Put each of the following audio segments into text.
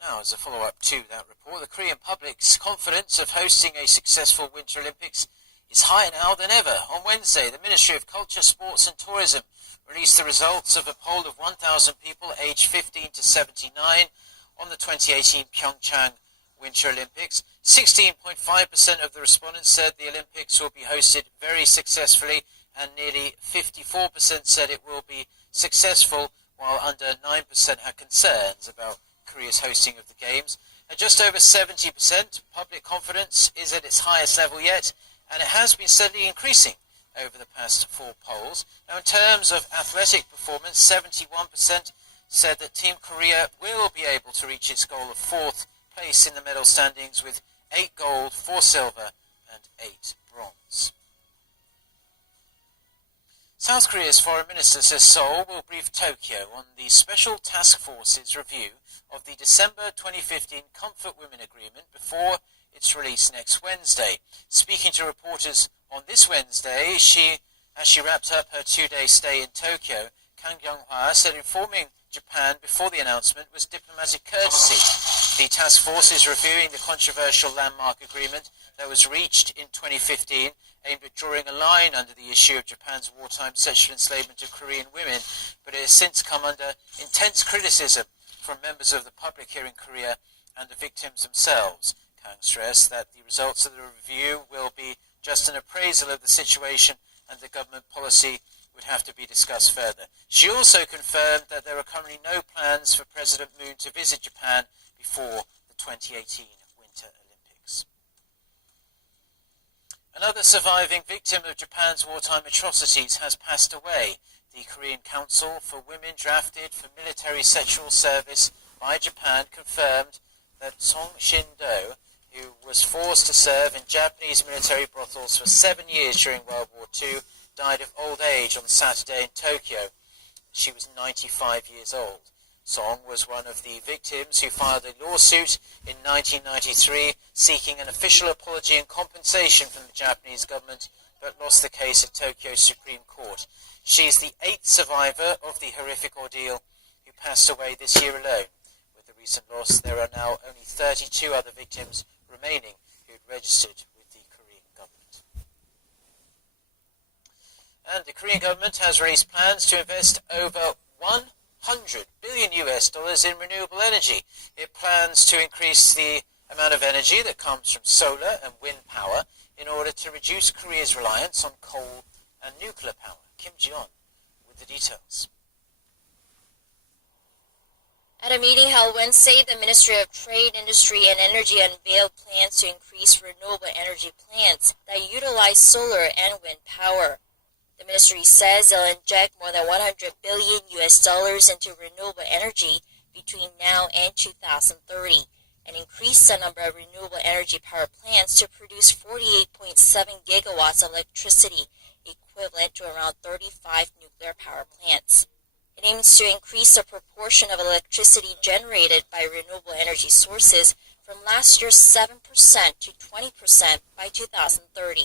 Now, as a follow-up to that report, the Korean public's confidence of hosting a successful Winter Olympics is higher now than ever. On Wednesday, the Ministry of Culture, Sports and Tourism released the results of a poll of 1,000 people aged 15 to 79 on the 2018 Pyeongchang Winter Olympics. 16.5% of the respondents said the Olympics will be hosted very successfully, and nearly 54% said it will be successful, while under 9% had concerns about Korea's hosting of the Games. At just over 70%, public confidence is at its highest level yet, and it has been steadily increasing over the past 4 polls. Now, in terms of athletic performance, 71% said that Team Korea will be able to reach its goal of 4th place in the medal standings with 8 gold, 4 silver and 8 bronze. South Korea's foreign minister says Seoul will brief Tokyo on the Special Task Force's review of the December 2015 Comfort Women Agreement before its release next Wednesday. Speaking to reporters on this Wednesday, as she wrapped up her 2-day stay in Tokyo, Kang Kyung-hwa said informing Japan before the announcement was diplomatic courtesy. The task force is reviewing the controversial landmark agreement that was reached in 2015, aimed at drawing a line under the issue of Japan's wartime sexual enslavement of Korean women, but it has since come under intense criticism from members of the public here in Korea and the victims themselves. Kang stressed that the results of the review will be just an appraisal of the situation, and the government policy would have to be discussed further. She also confirmed that there are currently no plans for President Moon to visit Japan before the 2018 Winter Olympics. Another surviving victim of Japan's wartime atrocities has passed away. The Korean Council for Women drafted for military sexual service by Japan confirmed that Song Shin-do, who was forced to serve in Japanese military brothels for 7 years during World War II, died of old age on Saturday in Tokyo. She was 95 years old. Song was one of the victims who filed a lawsuit in 1993 seeking an official apology and compensation from the Japanese government, but lost the case at Tokyo's Supreme Court. She is the 8th survivor of the horrific ordeal who passed away this year alone. With the recent loss, there are now only 32 other victims remaining who had registered with the Korean government. And the Korean government has released plans to invest over $100 billion in renewable energy. It plans to increase the amount of energy that comes from solar and wind power in order to reduce Korea's reliance on coal and nuclear power. Kim Ji-on with the details. At a meeting held Wednesday, the Ministry of Trade, Industry and Energy unveiled plans to increase renewable energy plants that utilize solar and wind power. The ministry says they'll inject more than $100 billion into renewable energy between now and 2030 and increase the number of renewable energy power plants to produce 48.7 gigawatts of electricity, equivalent to around 35 nuclear power plants. It aims to increase the proportion of electricity generated by renewable energy sources from last year's 7% to 20% by 2030.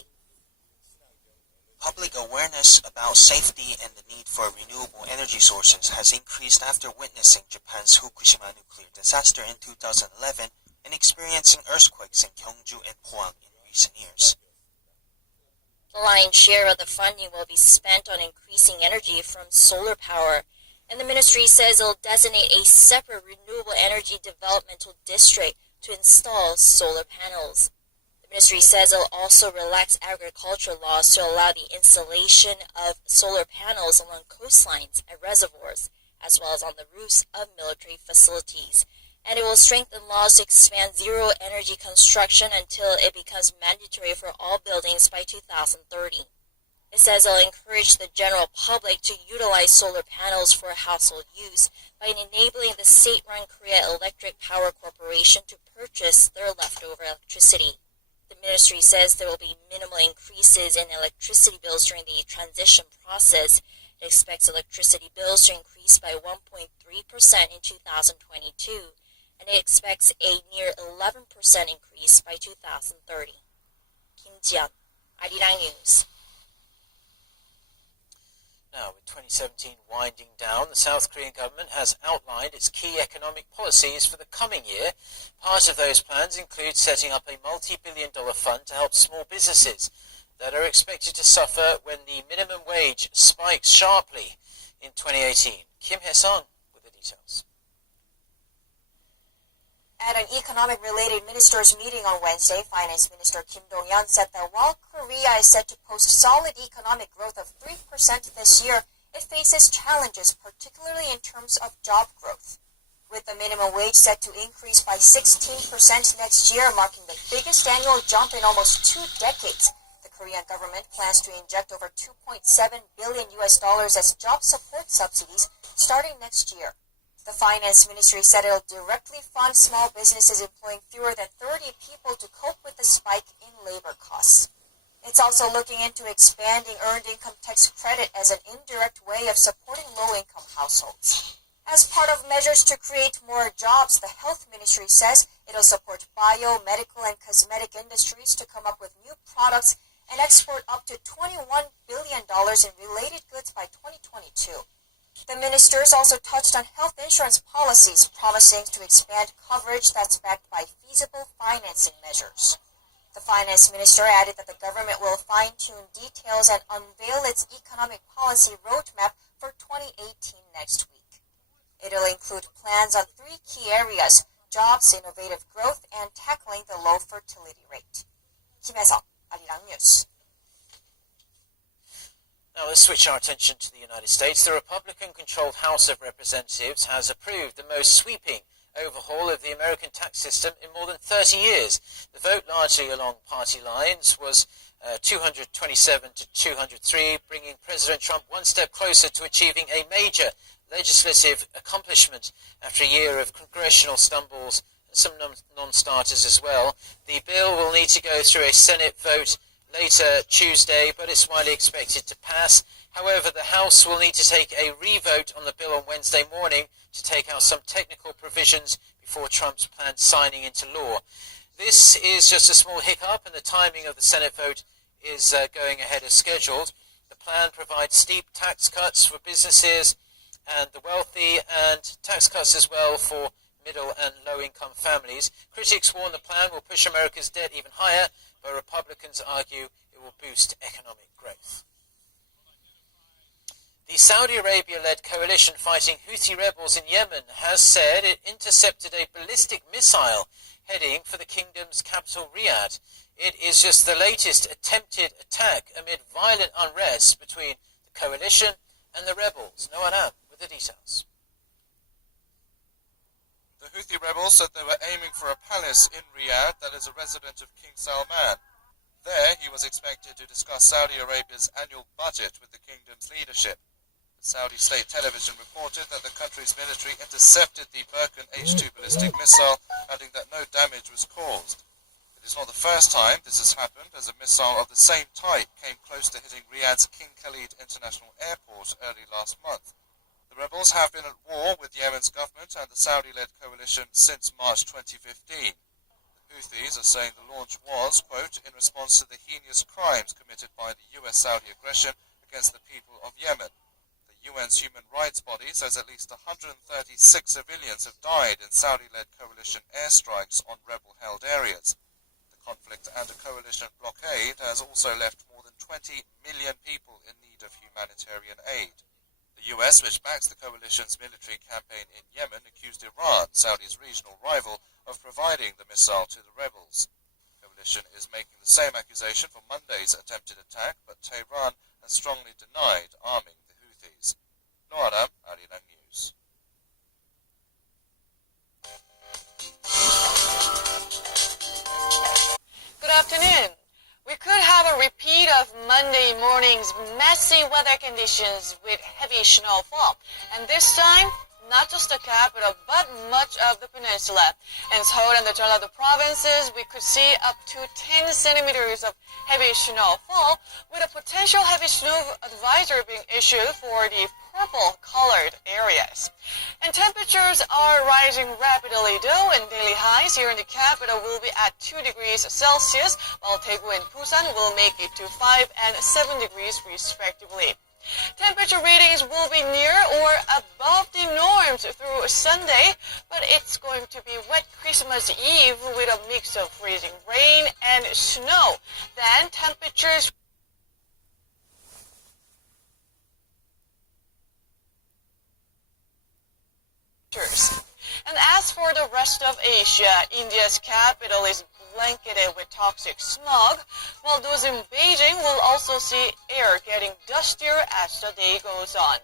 Public awareness about safety and the need for renewable energy sources has increased after witnessing Japan's Fukushima nuclear disaster in 2011 and experiencing earthquakes in Gyeongju and Pohang in recent years. The lion's share of the funding will be spent on increasing energy from solar power, and the ministry says it will designate a separate renewable energy developmental district to install solar panels. The ministry says it will also relax agricultural laws to allow the installation of solar panels along coastlines and reservoirs, as well as on the roofs of military facilities. And it will strengthen laws to expand zero-energy construction until it becomes mandatory for all buildings by 2030. It says it will encourage the general public to utilize solar panels for household use by enabling the state-run Korea Electric Power Corporation to purchase their leftover electricity. The ministry says there will be minimal increases in electricity bills during the transition process. It expects electricity bills to increase by 1.3% in 2022, and it expects a near 11% increase by 2030. Kim Ji-on, Arirang News. Now, with 2017 winding down, the South Korean government has outlined its key economic policies for the coming year. Part of those plans include setting up a multi-billion-dollar fund to help small businesses that are expected to suffer when the minimum wage spikes sharply in 2018. Kim Hye-sung with the details. At an economic-related ministers' meeting on Wednesday, Finance Minister Kim Dong-yeon said that while Korea is set to post solid economic growth of 3% this year, it faces challenges, particularly in terms of job growth. With the minimum wage set to increase by 16% next year, marking the biggest annual jump in almost 2 decades, the Korean government plans to inject over $2.7 billion as job support subsidies starting next year. The Finance Ministry said it will directly fund small businesses employing fewer than 30 people to cope with the spike in labor costs. It's also looking into expanding earned income tax credit as an indirect way of supporting low-income households. As part of measures to create more jobs, the Health Ministry says it'll support bio, medical, and cosmetic industries to come up with new products and export up to $21 billion in related goods by 2022. The ministers also touched on health insurance policies, promising to expand coverage that's backed by feasible financing measures. The finance minister added that the government will fine-tune details and unveil its economic policy roadmap for 2018 next week. It'll include plans on 3 key areas: jobs, innovative growth, and tackling the low fertility rate. Kim Hye-sung, Arirang News. Now let's switch our attention to the United States. The Republican-controlled House of Representatives has approved the most sweeping overhaul of the American tax system in more than 30 years. The vote, largely along party lines, was 227 to 203, bringing President Trump one step closer to achieving a major legislative accomplishment after a year of congressional stumbles and some non-starters as well. The bill will need to go through a Senate vote later Tuesday, but it's widely expected to pass. However, the House will need to take a re-vote on the bill on Wednesday morning to take out some technical provisions before Trump's planned signing into law. This is just a small hiccup, and the timing of the Senate vote is going ahead as scheduled. The plan provides steep tax cuts for businesses and the wealthy, and tax cuts as well for middle and low-income families. Critics warn the plan will push America's debt even higher, but Republicans argue it will boost economic growth. The Saudi Arabia-led coalition fighting Houthi rebels in Yemen has said it intercepted a ballistic missile heading for the kingdom's capital, Riyadh. It is just the latest attempted attack amid violent unrest between the coalition and the rebels. Noah Nam with the details. The Houthi rebels said they were aiming for a palace in Riyadh that is a residence of King Salman. There, he was expected to discuss Saudi Arabia's annual budget with the kingdom's leadership. The Saudi state television reported that the country's military intercepted the Birkin H-2 ballistic missile, adding that no damage was caused. It is not the first time this has happened, as a missile of the same type came close to hitting Riyadh's King Khalid International Airport early last month. The rebels have been at war with Yemen's government and the Saudi-led coalition since March 2015. The Houthis are saying the launch was, quote, in response to the heinous crimes committed by the US-Saudi aggression against the people of Yemen. The UN's human rights body says at least 136 civilians have died in Saudi-led coalition airstrikes on rebel-held areas. The conflict and a coalition blockade has also left more than 20 million people in need of humanitarian aid. The US, which backs the coalition's military campaign in Yemen, accused Iran, Saudi's regional rival, of providing the missile to the rebels. The coalition is making the same accusation for Monday's attempted attack, but Tehran has strongly denied arming the Houthis. Noaram, Arirang News. Good afternoon. We could have a repeat of Monday morning's messy weather conditions with heavy snowfall. And this time, not just the capital, but much of the peninsula. In Seoul and the Jeollado provinces, we could see up to 10 centimeters of heavy snowfall, with a potential heavy snow advisory being issued for the purple-colored areas. And temperatures are rising rapidly, though, and daily highs here in the capital will be at 2 degrees Celsius, while Daegu and Busan will make it to 5 and 7 degrees respectively. Temperature readings will be near or above the norms through Sunday, but it's going to be wet Christmas Eve with a mix of freezing rain and snow. Then temperatures And as for the rest of Asia, India's capital is blanketed with toxic smog, while those in Beijing will also see air getting dustier as the day goes on.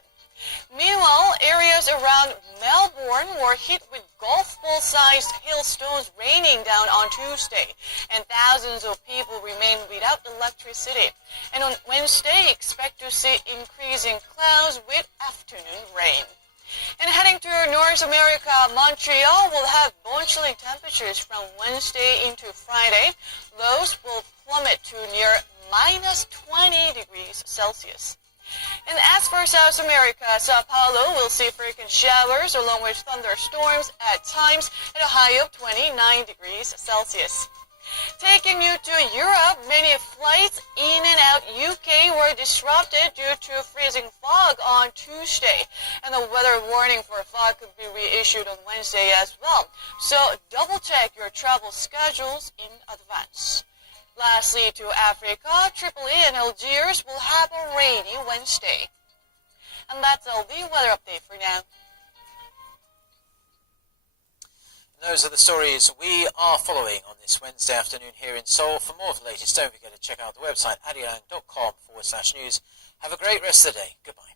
Meanwhile, areas around Melbourne were hit with golf ball-sized hailstones raining down on Tuesday, and thousands of people remain without electricity. And on Wednesday, expect to see increasing clouds with afternoon rain. And heading to North America, Montreal will have bone-chilling temperatures from Wednesday into Friday. Lows will plummet to near minus 20 degrees Celsius. And as for South America, Sao Paulo will see frequent showers along with thunderstorms at times at a high of 29 degrees Celsius. Taking you to Europe, many flights in and out UK were disrupted due to freezing fog on Tuesday, and the weather warning for fog could be reissued on Wednesday as well. So double-check your travel schedules in advance. Lastly, to Africa, Tripoli and Algiers will have a rainy Wednesday. And that's all the weather update for now. Those are the stories we are following on this Wednesday afternoon here in Seoul. For more of the latest, don't forget to check out the website arirang.com/news. Have a great rest of the day. Goodbye.